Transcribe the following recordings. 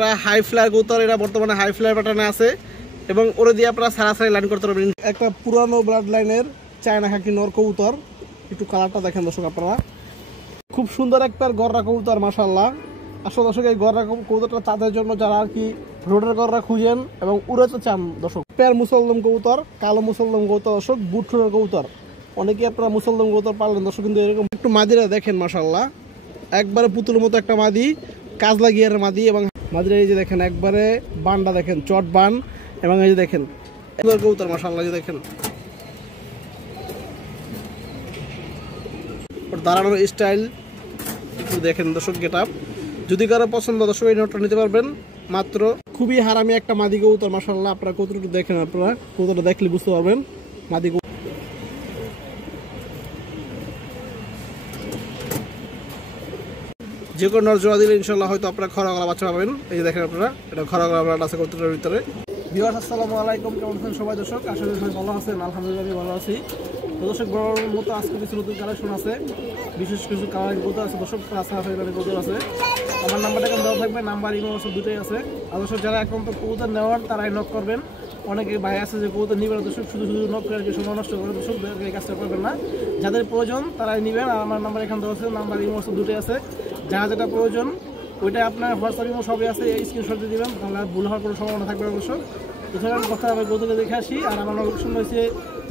High flyer কবুতর, এটা বর্তমানে হাই ফ্লায়ার প্যাটার্নে আছে এবং ওরে দিয়ে আপনারা সারাসারি লাইন করতে পারবেন। একটা পুরানো ব্লাড লাইনের চায়না খাকি নর কবুতর, একটু কালারটা দেখেন দর্শক আপনারা। খুব সুন্দর একটা গররা কবুতর মাশাআল্লাহ। আসলে দর্শক এই গররা কবুতরটা তাদের জন্য যারা আর কি রোডের গররা খুঁজেন এবং উড়াতে চান দর্শক। পেয়ার মুসলদম কবুতর, কালো মুসলদম কবুতর দর্শক, বুট ঠোঁটের কবুতর। অনেকে আপনারা মুসলদম কবুতর পারলেন দর্শক, কিন্তু এরকম একটু মাদিরা দেখেন মাশাআল্লাহ, একবারে পুতুলের মতো একটা মাদি, কাজলা গিয়ারের মাদি। এবং মাদিরা এই যে দেখেন একবারে বানটা দেখেন, চট বান। এবং এই যে দেখেন কবুতর মাশাআল্লাহ, যে দেখেন দাঁড়ানোর স্টাইল একটু দেখেন দর্শক, গেট আপ। যদি কারো পছন্দ দর্শক এই নোটটা নিতে পারবেন মাত্র। খুবই হারামি একটা মাদি কবুতর মাশাআল্লাহ। আপনারা কবুতরটা একটু দেখেন, আপনারা কবুতরটা দেখলে বুঝতে পারবেন মাদি কবুতর। যে কোনো নজরা দিলে ইনশাল্লাহ হয়তো আপনারা খরা গলা বাচ্চা পাবেন। এই যে দেখেন আপনারা, এটা খরা গলা ব্লাড আছে কবুতরের ভিতরে। ভিউয়ার্স আসসালামু আলাইকুম, কেমন আছেন সবাই দর্শক? আসলে সবাই ভালো আছেন? আলহামদুলিল্লাহ আমি ভালো আছি। তো দর্শক বড় মতো আজকে কিছু নতুন কালেকশন আছে, বিশেষ কিছু কালারিং কবুতর আছে দর্শক, কবুতর আছে। আমার নাম্বারটা এখন দেওয়া থাকবে, নাম্বার ইমো সব দুটোই আছে। আর দর্শক যারা এখন তো কবুতর নেওয়ার তারাই নক করবেন। অনেকে ভাই আছে যে কবুতর নিবেন দর্শক, শুধু শুধু নক করে সময় নষ্ট করে দর্শক, এই কাজটা করবেন না। যাদের প্রয়োজন তারাই নেবেন। আর আমার নাম্বার এখানে দেওয়া আছে, নাম্বার ইমো সব দুটোই আছে। যারা যেটা প্রয়োজন ওইটা আপনার হোয়াটসঅ্যাপ ইমো সবই আছে, এই স্ক্রিনশট দিয়ে দেবেন, তাহলে আর ভুল হওয়ার কোনো সম্ভাবনা থাকবে অবশ্যই। এছাড়া কথা আমি কবুতরকে দেখে আসি। আর আমার লোকেশন রয়েছে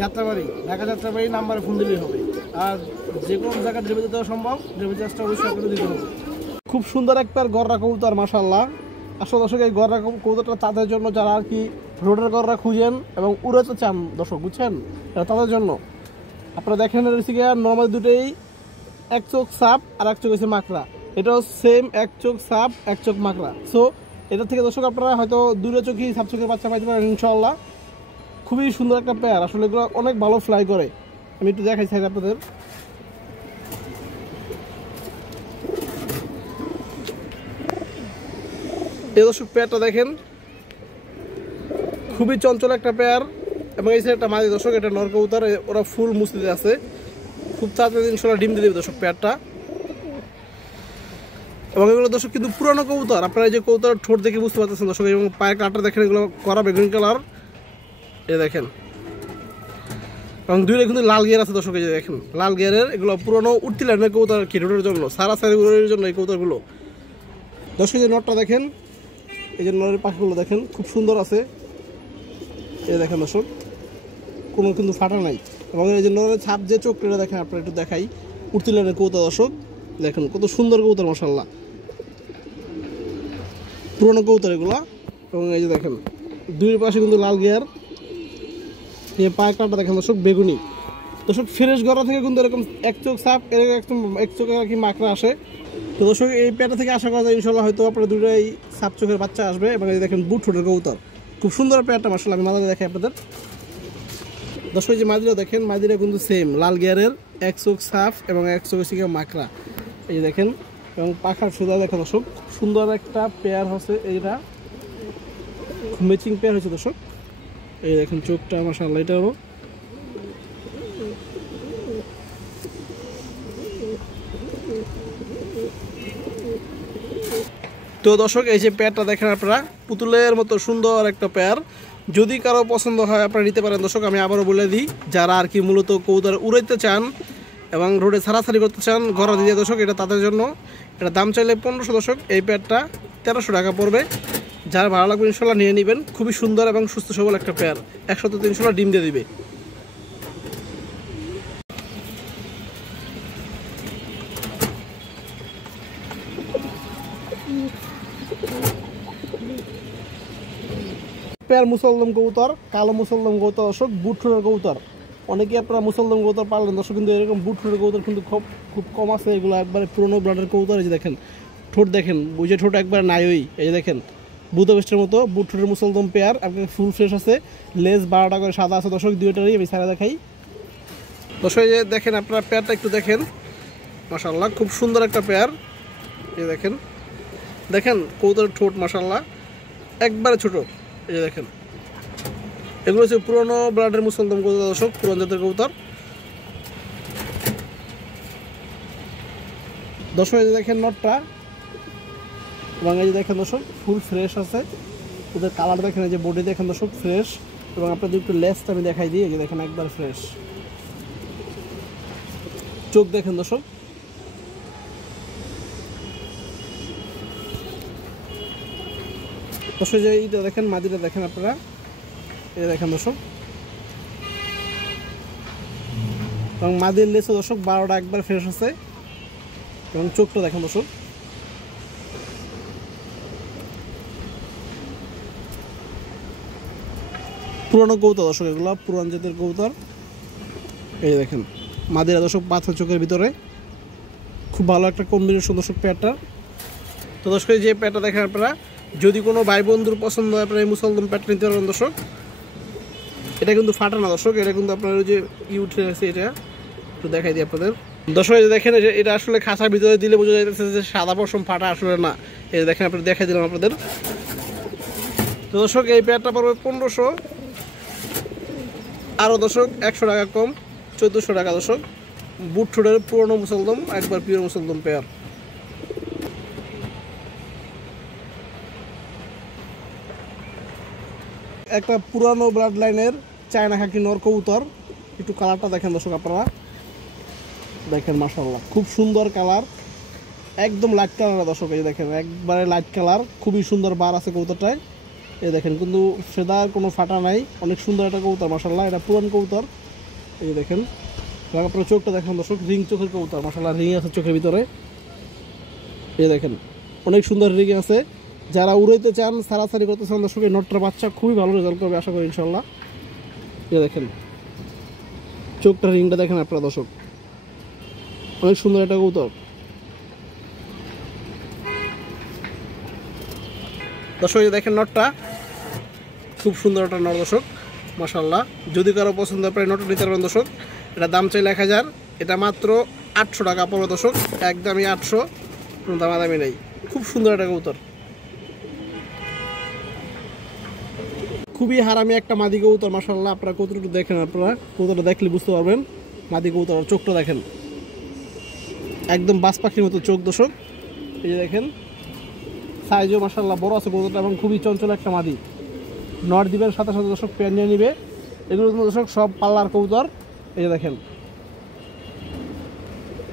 যাত্রাবাড়ি, ঢাকা যাত্রাবাড়ি, নাম্বারে ফোন দিলেই হবে। আর যে কোনো জায়গায় ডেলিভারি দেওয়া সম্ভব, ডেলিভারি চার্জটা অবশ্যই আপনাদের দিতে হবে। খুব সুন্দর একটা গররা কবুতর মাশাআল্লাহ। আসলে দর্শক এই গররা কবুতরটা তাদের জন্য যারা আর কি রোডের গররা খুঁজেন এবং উড়াতে চান দর্শক, বুঝছেন, এটা তাদের জন্য। আপনারা দেখেন নর্মাল দুটোই এক চোখ সাপ আর এক চোখ হচ্ছে মাকড়া। এটাও সেম এক চোখ সাপ এক চোখ মাকড়া। সো এটা থেকে দর্শক আপনারা হয়তো দুটো চোখই সাপ চোখের বাচ্চা পাইতে পারেন ইনশাআল্লাহ। খুবই সুন্দর একটা পেয়ার, আসলে এগুলো অনেক ভালো ফ্লাই করে। আমি একটু দেখাই চাই আপনাদের। এই দর্শক পেয়ারটা দেখেন, খুবই চঞ্চল একটা পেয়ার। এবং এই সাইডটা মাঝে দর্শক, এটা নর কবুতর, ওরা ফুল মুস্তিতে আছে। খুব তাড়াতাড়ি ইনশাআল্লাহ ডিম দিয়ে দেবে দর্শক পেয়ারটা। এবং এগুলো দর্শক কিন্তু পুরানো কবুতর, আপনারা এই যে কবুতর ঠোঁট দেখে বুঝতে পারতেছেন দর্শক। এবং পায়ের কালারটা দেখেন, এগুলো করা বেগুনি কালার, এ দেখেন। এবং দুইটা কিন্তু লাল গিয়ার আছে দর্শক, এই যে দেখেন লাল গিয়ারের। এগুলো পুরোনো উঠতি লাইনের কবুতর আর কি, রোডের জন্য, সারাসারি রোডের জন্য এই কবুতরগুলো দর্শক। যে নটটা দেখেন, এই যে নরের পাখিগুলো দেখেন খুব সুন্দর আছে, এই দেখেন দর্শক, কোনো কিন্তু ফাটা নাই। এবং এই যে নরের ছাপ যে চোখটা দেখেন, আপনারা একটু দেখাই, উঠতি লাইনের কবুতর দর্শক, দেখেন কত সুন্দর কবুতর মাশাআল্লাহ, পুরোনো কবুতর এগুলো। এবং এই যে দেখেন দুই পাশে কিন্তু লাল গিয়ার, পায়ের কালারটা দেখেন দর্শক বেগুনি। দর্শক ফ্রেশ গড়া থেকে কিন্তু এরকম এক চোখ সাপ, এরকম এক চোখে আর কি মাকড়া আসে। তো দর্শক এই পেয়ারটা থেকে আশা করা যায় ইনশাআল্লাহ হয়তো আপনার দুটোই সাপ চোখের বাচ্চা আসবে। এবং এই দেখেন বুট ঠোঁটের কবুতর, খুব সুন্দর পেয়ারটা মাশাআল্লাহ। আমি মাদিরা দেখে আপনাদের দর্শক, যে মাদিরা দেখেন, মাদিরা কিন্তু সেম লাল গিয়ারের, এক চোখ সাপ এবং এক চোখ হচ্ছে মাকড়া, এই যে দেখেন। এবং পাখার সুদা দেখেন দর্শক, খুব সুন্দর একটা পেয়ার হচ্ছে, এইটা ম্যাচিং পেয়ার হয়েছে দর্শক। এই দেখেন চোখটা মাশাআল্লাহ, এটাও। তো দর্শক এই যে পেয়ারটা দেখেন আপনারা, পুতুলের মতো সুন্দর একটা পেয়ার। যদি কারো পছন্দ হয় আপনারা নিতে পারেন দর্শক। আমি আবারও বলে দিই, যারা আর কি মূলত কবুতর উড়াইতে চান এবং রোডে ছাড়াছাড়ি করতে চান ঘোরা দিয়ে দর্শক, এটা তাদের জন্য। এটা দাম চাইলে 1500 দর্শক, এই পেয়ারটা 1300 টাকা পড়বে। যার ভালো লাগবে ইনশাল্লাহ নিয়ে নেবেন। খুবই সুন্দর এবং সুস্থ সবল একটা পেয়ার, 100-300 ডিম দিয়ে দিবে। পেয়ার মুসলদম কবুতর, কালো মুসলদম কবুতর দর্শক, বুট ঠোঁটের কবুতর। অনেকে আপনারা মুসলদম কবুতর পারলেন দর্শক, কিন্তু এরকম বুট ঠোঁটের কবুতর কিন্তু খুব কম আছে। এগুলো একবারে পুরোনো ব্লাডের কবুতর। এই যে দেখেন ঠোঁট দেখেন, বুঝে ঠোঁট একবারে নাই ওই, এই যে দেখেন বুধবেষ্টের মতো বুট ঠোঁটের মুসলদম পেয়ার। আপনার ফুল ফ্রেশ আছে, লেজ 12টা করে সাদা আছে দর্শক, দুইটারই আমি সারা দেখাই দর্শক। এই যে দেখেন আপনারা পেয়ারটা একটু দেখেন মাশাআল্লাহ, খুব সুন্দর একটা পেয়ার। এই দেখেন দেখেন কবুতরের ঠোঁট মাশাআল্লাহ একবারে ছোট, এই যে দেখেন। এগুলো হচ্ছে পুরোনো ব্লাডের মুসলদম কবুতর দর্শক, পুরনো জাতের কবুতর দর্শক। এই যে দেখেন নটটা, এবং এই যে দেখেন দর্শক ফুল ফ্রেশ আছে, ওদের কালার দেখেন, এই যে বডি দেখেন দর্শক ফ্রেশ। এবং আপনাদের একটু লেসটা আমি দেখাই দিই, এই যে দেখেন একবার ফ্রেশ। চোখ দেখেন দর্শক, দর্শক যে এইটা দেখেন মাদিটা দেখেন আপনারা, এই দেখেন দর্শক। এবং মাদির লেসও দর্শক 12টা একবার ফ্রেশ আছে। এবং চোখটা দেখেন দর্শক, পুরানো কবুতর দর্শক, এগুলো পুরান জাতের কবুতর। এই দেখেন মাদিরা দর্শক পাথর চোখের ভিতরে, খুব ভালো একটা কম্বিনেশন দর্শক পেয়ারটা। তো দর্শক যে পেয়ারটা দেখেন আপনারা, যদি কোনো ভাই বন্ধুর পছন্দ হয় আপনারা এই মুসলমান পেয়ারটা নিতে পারবেন দর্শক। এটা কিন্তু ফাটা না দর্শক, এটা কিন্তু আপনার ওই যে উঠে আছে, এটা একটু দেখাই দিই আপনাদের দর্শক। এই যে দেখেন এটা আসলে খাঁচার ভিতরে দিলে বোঝা যাইতেছে যে সাদা পশম, ফাটা আসলে না। এই যে দেখেন আপনারা দেখাই দিলাম আপনাদের। তো দর্শক এই পেয়ারটা পড়বে 1500, আরও দর্শক 100 টাকা কম, 1400 টাকা দর্শক। বুট ঠোঁটের পুরনো মুসলদম, একবার পিওর মুসলদম পেয়ার। একটা পুরানো ব্লাড লাইনের চায়না খাকি নর কবুতর, একটু কালারটা দেখেন দর্শক আপনারা, দেখেন মাশাআল্লাহ খুব সুন্দর কালার, একদম লাইট কালার দর্শক। এই দেখেন একবারে লাইট কালার, খুবই সুন্দর বার আছে কবুতরটায়। এই দেখেন কিন্তু ফেদার কোনো ফাটা নাই, অনেক সুন্দর একটা কবুতর মাশাআল্লাহ। এটা পুরান কবুতর, এই দেখেন। আপনার চোখটা দেখেন দর্শক, রিং চোখের কবুতর মাশাআল্লাহ, রিং আছে চোখের ভিতরে। এই দেখেন অনেক সুন্দর রিং আছে। যারা উড়াইতে চান, সারাসারি করতে চান দর্শক, এই নটটার বাচ্চা খুবই ভালো রেজাল্ট করবে আশা করি ইনশাল্লাহ। এই দেখেন চোখটা, রিংটা দেখেন আপনারা দর্শক, অনেক সুন্দর একটা কবুতর দর্শক। এই দেখেন নটটা, খুব সুন্দর একটা নট দর্শক মাশাআল্লাহ। যদি কারো পছন্দ হয় নটটা নিতে পারবেন দর্শক। এটা দাম চাইলে 1000, এটা মাত্র 800 টাকা পড়বে দর্শক, একদমই 800, কোনো দামাদামি নেই। খুব সুন্দর একটা কবুতর, খুবই হারামি একটা মাদি কবুতর মাশাআল্লাহ। আপনারা কবুতরটা দেখেন, আপনারা কবুতরটা দেখলে বুঝতে পারবেন মাদি কবুতর। চোখটা দেখেন একদম বাজ পাখির মতো চোখ দর্শক। এই যে দেখেন সাইজও মাশাআল্লাহ বড় আছে কবুতরটা, এবং খুবই চঞ্চল একটা মাদি। নট দিবের সাথে সাথে দর্শক পেয়ার নিয়ে নিবে। এগুলো দর্শক সব পাল্লার কবুতর। এই যে দেখেন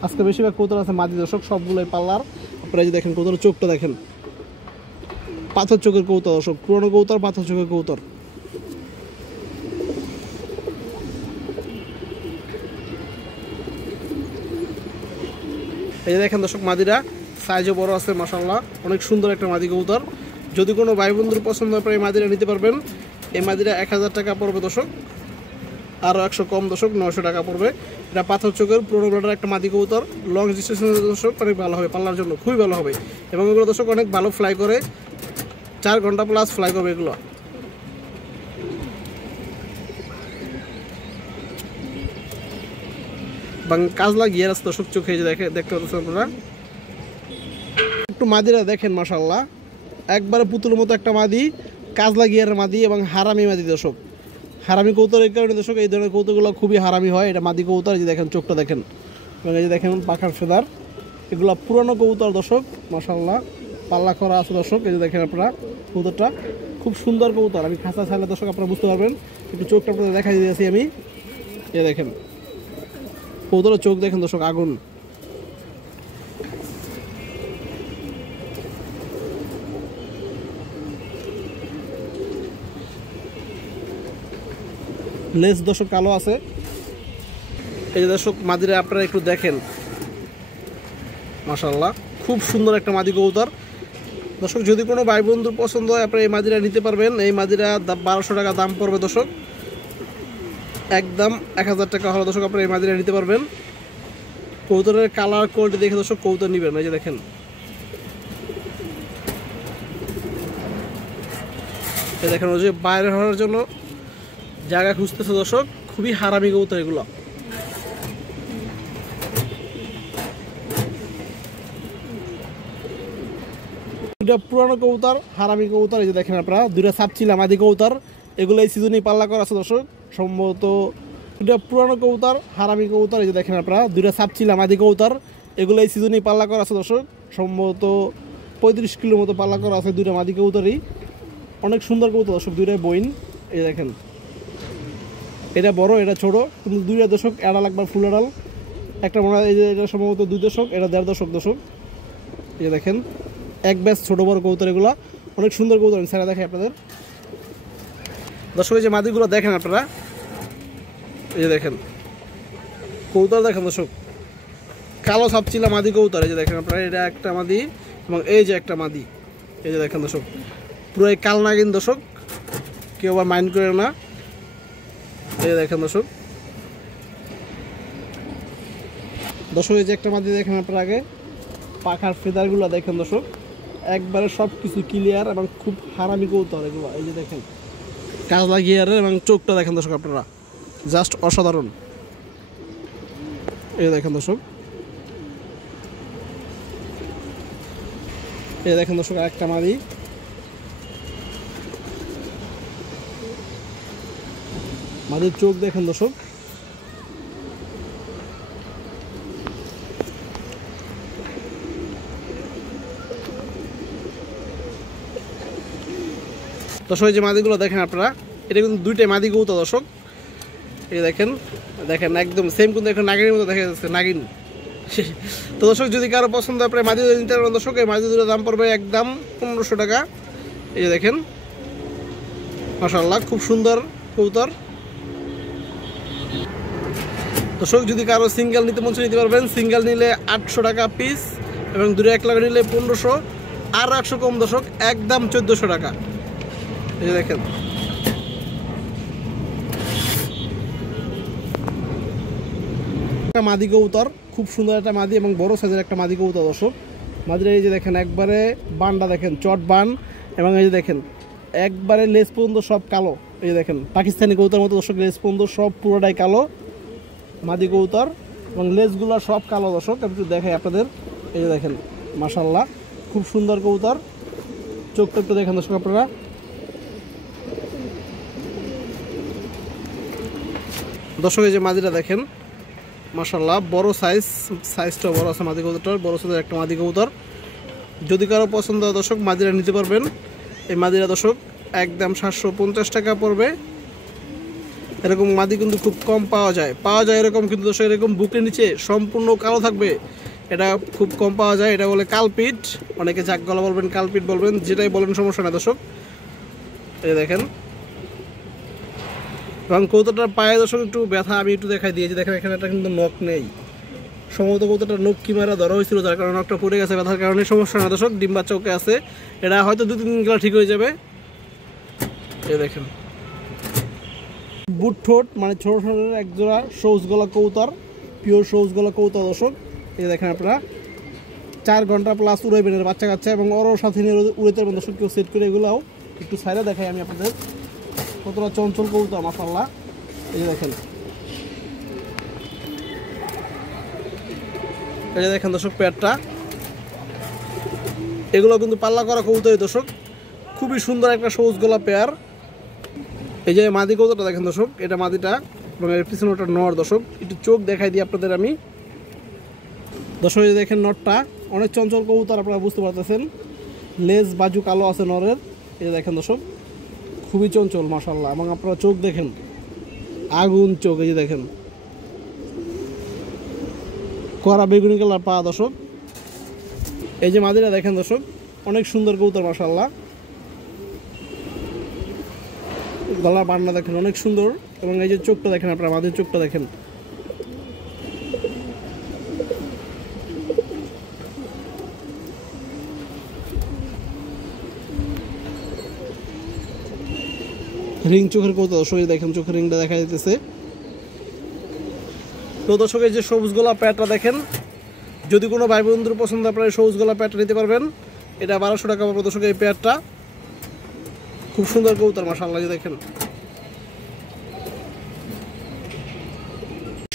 আজকে বেশিরভাগ কবুতর আছে মাদি দর্শক, সবগুলোই পাল্লার। আপনারা এই যে দেখেন কবুতরের চোখটা দেখেন, পাথর চোখের কবুতর দর্শক, পুরনো কবুতর, পাথর চোখের কবুতর। এই যে দেখেন দর্শক মাদিরা সাইজও বড় আছে মাশাআল্লাহ, অনেক সুন্দর একটা মাদি কবুতর। যদি কোনো ভাই বন্ধুর পছন্দ হয় এই মাদিরা নিতে পারবেন। এই মাদিরা 1000 টাকা পড়বে দর্শক, আরও 100 কম দর্শক, 900 টাকা পড়বে। এটা পাথর চোখের পুরোনো ব্লাডের একটা মাদি কবুতর, লং ডিস্টেন্সের দর্শক অনেক ভালো হবে, পাল্লার জন্য খুবই ভালো হবে। এবং এগুলো দর্শক অনেক ভালো ফ্লাই করে, 4 ঘন্টা প্লাস ফ্লাই করবে এগুলো। কাজলা গিয়ার আছে দর্শক চোখে, যে দেখতে পাচ্ছেন আপনারা। একটু মাদিরা দেখেন মাশাআল্লাহ, একবারে পুতুলের মতো একটা মাদি, কাজলা গিয়ারের মাদি এবং হারামি মাদি দর্শক। হারামি কবুতর এই কারণে দর্শক, এই ধরনের কবুতরগুলো খুবই হারামি হয়। এটা মাদি কবুতর, এই যে দেখেন চোখটা দেখেন, এবং এই যে দেখেন পাখার ফেদার। এগুলো পুরনো কবুতর দর্শক মাশাআল্লাহ, পাল্লা করা আছে দর্শক। এই যে দেখেন আপনারা কবুতরটা খুব সুন্দর কবুতর। আমি খাঁচা ছাড়লে দর্শক আপনারা বুঝতে পারবেন। একটু চোখটা আপনাদের দেখাই দিয়েছি আমি। এই দেখেন কবুতরের চোখ দেখেন দর্শক, আগুন। লেস দর্শক কালো আছে। এই যে দর্শক মাদিরা আপনারা একটু দেখেন মাশাআল্লাহ, খুব সুন্দর একটা মাদি কবুতর দর্শক। যদি কোনো ভাই বন্ধুর পছন্দ হয় আপনারা এই মাদিরা নিতে পারবেন। এই মাদিরা 1200 টাকা দাম পড়বে দর্শক, একদম 1000 টাকা হলো দর্শক আপনারা এই মাদিরা নিতে পারবেন। কবুতরের কালার কোয়ালিটি দেখে দর্শক কবুতর নেবেন। এই যে দেখেন এই দেখেন ওই যে বাইরে হওয়ার জন্য জায়গা খুঁজতেছে দর্শক, খুবই হারামি কবুতর এগুলো। দুইটা পুরানো কবুতর, হারামি কবুতর। এই যে দেখেন আপনারা দুইটা সাপচিলা মাদি কবুতর, এগুলো এই সিজনেই পাল্লা করা আছে দর্শক সম্ভবত। দুইটা পুরানো কবুতর, হারামি কবুতর। এই যে দেখেন আপনারা দুইটা সাপচিলা মাদি কবুতর, এগুলো এই সিজনেই পাল্লা করা আছে দর্শক সম্ভবত 35 কিলোর মতো পাল্লা করা আছে দুইটা মাদি কবুতরই। অনেক সুন্দর কবুতর দর্শক, দুইটাই বইন। এই দেখেন এটা বড় এটা ছোট, কিন্তু দুইটা দর্শক এড়াল একবার ফুল এড়াল। একটা মনে হয় এই যে এটা সম্ভবত 2 দশক, এটা 1.5 দশক দর্শক। এই যে দেখেন এক ব্যাচ ছোট বড় কবুতর, এগুলো অনেক সুন্দর কবুতর। স্যারা দেখে আপনাদের দর্শক, এই যে মাদিগুলো দেখেন আপনারা, এই যে দেখেন কবুতর দেখেন দর্শক, কালো সাপচিলা মাদি কবুতর। এই যে দেখেন আপনারা, এটা একটা মাদি এবং এই যে একটা মাদি। এই যে দেখেন দর্শক, পুরো এই কাল নাগিন দর্শক, কেউ আবার মাইন্ড করে না। এই যে দেখেন দর্শক, এই যে একটা মাদি দেখেন আপনারা, আগে পাখার ফেদারগুলো দেখেন দর্শক, একবারে সব কিছু ক্লিয়ার এবং খুব হারামি কবুতর এগুলো। এই যে দেখেন কাজলা গিয়ারের এবং চোখটা দেখেন দর্শক আপনারা, জাস্ট অসাধারণ। এই দেখেন দর্শক, এই দেখেন দর্শক আরেকটা মাদি। মাদির চোখ দেখেন দর্শক, এই যে মাদিগুলো দেখেন আপনারা, এটা কিন্তু দুইটাই মাদি কবুতর দর্শক। এই দেখেন দেখেন একদম সেম, কিন্তু এখন নাগিনের মতো দেখা যাচ্ছে, নাগিন। তো দর্শক যদি কারো পছন্দ আপনার মাদি নিতে পারবেন দর্শক, এই মাদি দুটোর দাম পড়বে একদম 1500 টাকা। এই যে দেখেন মাশাআল্লাহ খুব সুন্দর কবুতর। দর্শক যদি কারো সিঙ্গেল নিতে মন চায় নিতে পারবেন, সিঙ্গেল নিলে 800 টাকা পিস এবং দুটো 1 লাখ নিলে 1500, আর 100 কম দর্শক একদম 1400 টাকা। এই যে দেখেন একটা মাদি কবুতর, খুব সুন্দর একটা মাদি এবং বড় সাইজের একটা মাদি কবুতর দর্শক। মাদিরা এই যে দেখেন একবারে বানটা দেখেন, চট বান, এবং এই যে দেখেন একবারে লেজ পর্যন্ত সব কালো। এই যে দেখেন পাকিস্তানি কবুতর মতো দর্শক, লেজ পর্যন্ত সব পুরোটাই কালো মাদি কবুতর এবং লেজগুলো সব কালো দর্শক। একটু দেখাই আপনাদের, এই যে দেখেন মাশাআল্লাহ খুব সুন্দর কবুতর। চোখটা একটু দেখেন দর্শক আপনারা, দর্শক এই যে মাদিটা দেখেন মাশাআল্লাহ বড় সাইজটা বড় আছে মাদি কবুতরটার, বড় সাইজের একটা মাদি কবুতর। যদি কারো পছন্দ হয় দর্শক মাদিরা নিতে পারবেন। এই মাদিরা দর্শক একদম 750 টাকা পড়বে। এরকম মাদি কিন্তু খুব কম পাওয়া যায় এরকম, কিন্তু দর্শক এরকম বুকের নিচে সম্পূর্ণ কালো থাকবে, এটা খুব কম পাওয়া যায়। এটা বলে কালপিট, অনেকে জাক গলা বলবেন, কালপিট বলবেন, যেটাই বলেন সমস্যা না দর্শক। এই দেখেন এবং কবুতরটার পায়ে দর্শক একটু ব্যথা আমি একটু দেখাই দিয়েছি, দেখেন এখানে একটা কিন্তু নখ নেই, সম্ভবত কবুতরটার নখ কি মারা ধরা হয়েছিল, যার কারণে নখটা পড়ে গেছে ব্যথার কারণে। সমস্যা না দর্শক, ডিম বাচ্চা ওকে আছে, এটা হয়তো 2-3 দিন গেলে ঠিক হয়ে যাবে। এই দেখেন বুট ঠোঁট মানে ছোট ছোটের একজোড়া সবুজ গলা কবুতর, পিওর সবুজ গলা কবুতর দর্শক। এই দেখেন আপনারা 4 ঘন্টা প্লাস উড়াইবেন এর বাচ্চা কাচ্চা, এবং ওরও সাথে নিয়ে উড়াইতে পারবেন দর্শক, কেউ সেট করে। এগুলোও একটু সাইডে দেখাই আমি আপনাদের, কতটা চঞ্চল কবুতর মাশাআল্লাহ। এই যে দেখেন, এই যে দেখেন দর্শক পেয়ারটা, এগুলো কিন্তু পাল্লা করা কবুতরই দর্শক, খুবই সুন্দর একটা সবুজ গলা পেয়ার। এই যে মাদি কবুতরটা দেখেন দর্শক, এটা মাদিটা এবং এর পিছনে ওটা নর দর্শক। একটু চোখ দেখাই দিই আপনাদের আমি দর্শক। এই দেখেন নরটা অনেক চঞ্চল কবুতর, আপনারা বুঝতে পারতেছেন, লেজ বাজু কালো আছে নরের। এই যে দেখেন দর্শক খুবই চঞ্চল মাশাআল্লাহ, এবং আপনারা চোখ দেখেন আগুন চোখ। এই যে দেখেন কড়া বেগুনি কালার পা দর্শক। এই যে মাদিরা দেখেন দর্শক অনেক সুন্দর কবুতর মাশাআল্লাহ, গলা বান্না দেখেন অনেক সুন্দর, এবং এই যে চোখটা দেখেন আপনারা, মাদির চোখটা দেখেন। রিং চোখের কবুতর দর্শক, দেখেন চোখের রিংটা দেখা যাইতেছে। তো দর্শক এই যে সবুজ গলা প্যাটটা দেখেন, যদি কোনো ভাই বন্ধুর পছন্দ আপনারা সবুজ গলা প্যাটটা নিতে পারবেন। এটা 1200 টাকা পড়বে দর্শক এই পেয়ারটা, খুব সুন্দর কবুতর মাশাআল্লাহ। দেখেন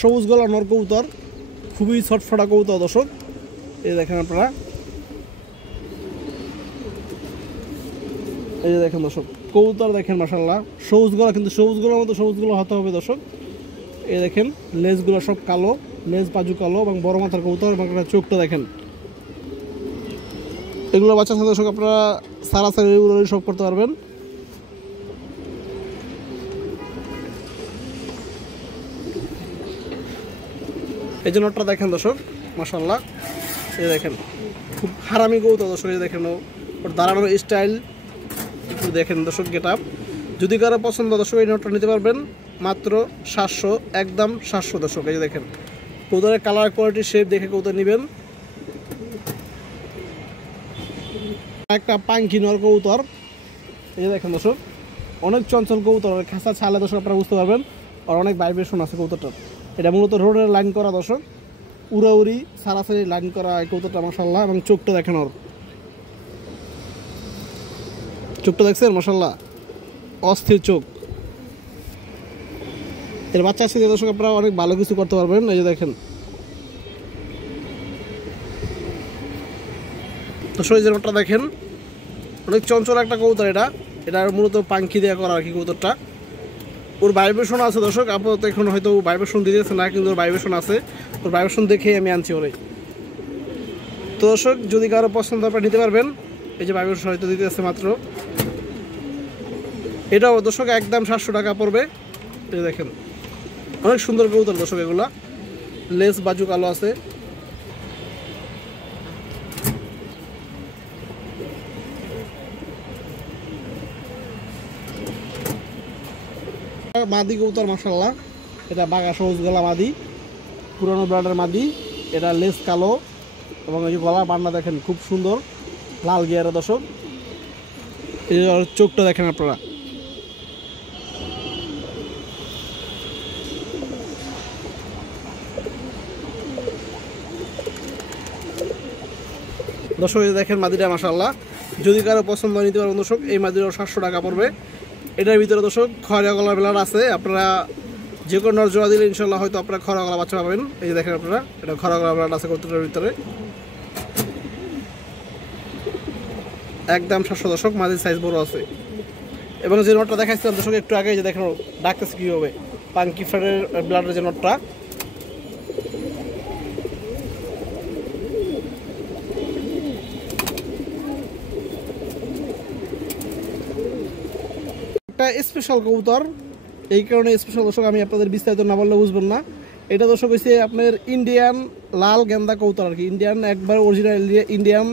সবুজ গলা নর কবুতর, খুবই ছটফটা কবুতর দর্শক। এই দেখেন আপনারা, এই যে দেখেন দর্শক কবুতর দেখেন মাশাআল্লাহ, সবুজ গলা, কিন্তু সবুজ গলার মতো সবুজ গলা হতে হবে দর্শক। এই দেখেন লেজগুলো সব কালো, লেজ বাজু কালো এবং বড় মাথার কবুতর, এবং চোখটা দেখেন। এগুলো বাচ্চার সাথে দর্শক আপনারা সারাসারি সব করতে পারবেন। এই যে নটটা দেখেন দর্শক, মাশাআল্লাহ, এই দেখেন খুব হারামি কবুতর দর্শক। এই দেখেন ওর দাঁড়ানোর স্টাইল একটু দেখেন দর্শক, গেট আপ। যদি কারো পছন্দ দর্শক এই নটটা নিতে পারবেন মাত্র 700, একদম 700 দর্শক। এই যে দেখেন কবুতরের কালার কোয়ালিটি শেপ দেখে কবুতর নেবেন। একটা পাঙ্কি নর কবুতর, এই যে দেখেন দর্শক, অনেক চঞ্চল কবুতর, খাঁচা ছালে দর্শক আপনারা বুঝতে পারবেন। আর অনেক ভাইব্রেশন আছে কবুতরটার। এটা মূলত রোডের লাইন করা দর্শক, উড়াউড়ি সারাসারি লাইন করা এই কবুতরটা মাশাআল্লাহ। এবং চোখটা দেখেন, ওর চোখটা দেখছেন মাশাআল্লাহ, অস্থির চোখ। এর বাচ্চা সাথে দর্শক আপনারা অনেক ভালো কিছু করতে পারবেন। এই যে দেখেন দর্শক, এই যে নটটা দেখেন, অনেক চঞ্চল একটা কবুতর। এটা মূলত পাঙ্কি দেওয়া করা আর কি কবুতরটা। ওর ভাইব্রেশন আছে দর্শক, আপাতত এখন হয়তো ভাইব্রেশন দিতেছে না, কিন্তু ওর ভাইব্রেশন আছে। ওর ভাইব্রেশন দেখেই আমি আনছি ওরে। তো দর্শক যদি কারো পছন্দ আপনারা নিতে পারবেন। এই যে ভাইব্রেশন হয়তো দিতেছে মাত্র, এটাও দর্শক একদম 700 টাকা পড়বে। এই দেখেন অনেক সুন্দর কবুতর দর্শক, এগুলা লেস বাজু কালো আছে। মাদি কবুতর মাশাআল্লাহ, এটা বাঘা সবুজ গলা মাদি, পুরানো ব্রান্ডের মাদি। এটা লেস কালো এবং এই যে গলা বান্না দেখেন খুব সুন্দর লাল গিয়ারের দর্শক। এই চোখটা দেখেন আপনারা, দর্শক দেখেন মাদিটা মাশাআল্লাহ। যদি কারো পছন্দ নিতে পারবেন দর্শক, এই মাদিটাও 700 টাকা পড়বে। এটার ভিতরে দর্শক খয়রা গলার বেলার আছে। আপনারা যে কোনো নর জোড়া দিলে ইনশাল্লাহ হয়তো আপনারা খরা গলা বাচ্চা পাবেন। এই যে দেখেন আপনারা, এটা খরা গলা বেলার আছে কবুতরের ভিতরে, একদম 700 দর্শক। মাদির সাইজ বড় আছে। এবং যে নটটা দেখাচ্ছিলাম দর্শক একটু আগে, যে দেখেন ডাকতেছে কীভাবে, পাঙ্কি ফ্যারের ব্লাডের যে নটটা, একটা স্পেশাল কবুতর। এই কারণে স্পেশাল দর্শক, আমি আপনাদের বিস্তারিত না বললে বুঝবেন না। এটা দর্শক হচ্ছে আপনার ইন্ডিয়ান লাল গেন্দা কবুতর আর কি, ইন্ডিয়ান একবার অরিজিনাল ইন্ডিয়ান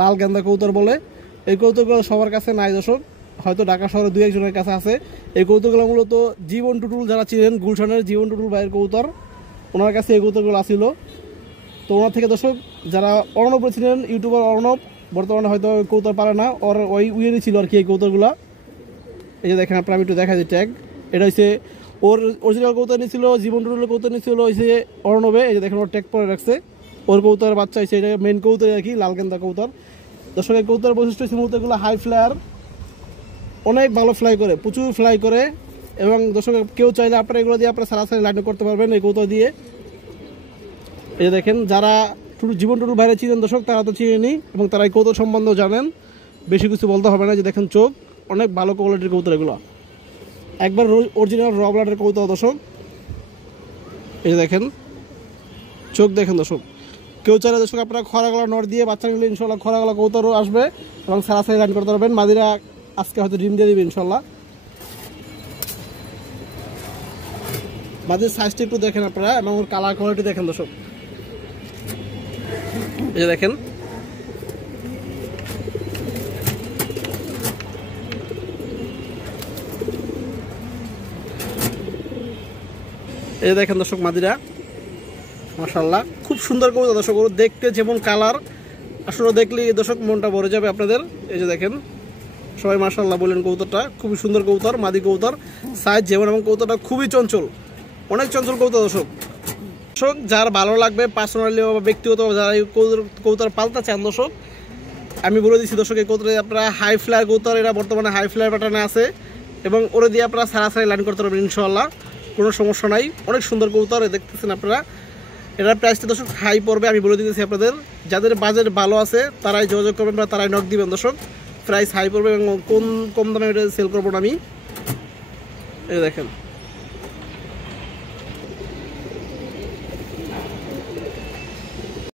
লাল গেন্দা কবুতর বলে। এই কবুতরগুলো সবার কাছে নাই দর্শক, হয়তো ঢাকা শহরে 2-1 জনের কাছে আছে। এই কবুতরগুলো মূলত জীবন টুটুল যারা ছিলেন, গুলশানের জীবন টুটুল ভাইয়ের কবুতর, ওনার কাছে এই কবুতরগুলো আসছিল। তো ওনার থেকে দর্শক যারা অর্ণব ছিলেন, ইউটিউবার অর্ণব, বর্তমানে হয়তো কবুতর পারে না, ওর ওই উইয়েরই ছিল আর কি এই কবুতরগুলো। এই যে দেখেন আপনারা, আমি একটু দেখা দিই ট্যাগ। এটা হচ্ছে ওর অরিজিনাল কবুতর নিয়েছিল, জীবন টুটুলের কবুতর নিয়েছিল হচ্ছে অর্ণবে। এই যে দেখেন ওর ট্যাগ পরে রাখছে। ওর কবুতরের বাচ্চা হচ্ছে, এটা মেন কবুতর আর কি, লাল গেন্দা কবুতর। দর্শক এই কবুতরের বৈশিষ্ট্য হচ্ছে মূলত এগুলো হাই ফ্লায়ার, অনেক ভালো ফ্লাই করে, প্রচুর ফ্লাই করে। এবং দর্শক কেউ চাইলে আপনারা এগুলো দিয়ে আপনারা সারাসারি লাইন করতে পারবেন এই কবুতর দিয়ে। এই যে দেখেন যারা জীবন টুটুল বাইরে ছিলেন দর্শক, তারা তো চিনেনি এবং তারা এই কবুতর সম্বন্ধেও জানেন, বেশি কিছু বলতে হবে না। যে দেখেন চোখ, অনেক ভালো কোয়ালিটির কবুতর এগুলো, একবার অরিজিনাল র ব্লাডের কবুতর দর্শক। এই যে দেখেন চোখ দেখেন দর্শক। কেউ চাইলে দর্শক আপনারা খরা গলা নর দিয়ে বাচ্চা নিলে ইনশাল্লাহ খরা গলা কবুতরও আসবে এবং সারাসারি রান করতে পারবেন। মাদিরা আজকে হয়তো ডিম দিয়ে দিবে ইনশাল্লাহ। মাদির সাইজটা একটু দেখেন আপনারা এবং ওর কালার কোয়ালিটি দেখেন দর্শক। এই যে দেখেন এই দেখেন দর্শক মাদিরা মাশাআল্লাহ, খুব সুন্দর কবুতর দর্শক। ওর দেখতে যেমন কালার, আসলে দেখলে দর্শক মনটা ভরে যাবে আপনাদের। এই যে দেখেন সবাই মাশাআল্লাহ বলেন, কবুতরটা খুবই সুন্দর কবুতর, মাদি কবুতর, সাইজ যেমন এবং কবুতরটা খুবই চঞ্চল, অনেক চঞ্চল কবুতর দর্শক। দর্শক যার ভালো লাগবে পার্সোনালি বা ব্যক্তিগতভাবে যারা এই কবুতর পালতে চান দর্শক, আমি বলে দিচ্ছি দর্শক, এই কবুতরে আপনারা হাই ফ্লায়ার কবুতর, এরা বর্তমানে হাই ফ্লায়ার প্যাটার্নে আছে এবং ওরে দিয়ে আপনারা সারাসারি লাইন করতে পারবেন ইনশাআল্লাহ, কোনো সমস্যা নাই। অনেক সুন্দর কবুতর দেখতেছেন আপনারা। এটার প্রাইসটা দর্শক হাই পড়বে, আমি বলে দিতেছি আপনাদের। যাদের বাজেট ভালো আছে তারাই যোগাযোগ করবেন বা তারাই নক দিবেন দর্শক। প্রাইস হাই পড়বে এবং কম দামে এটা সেল করবো না আমি। এই দেখেন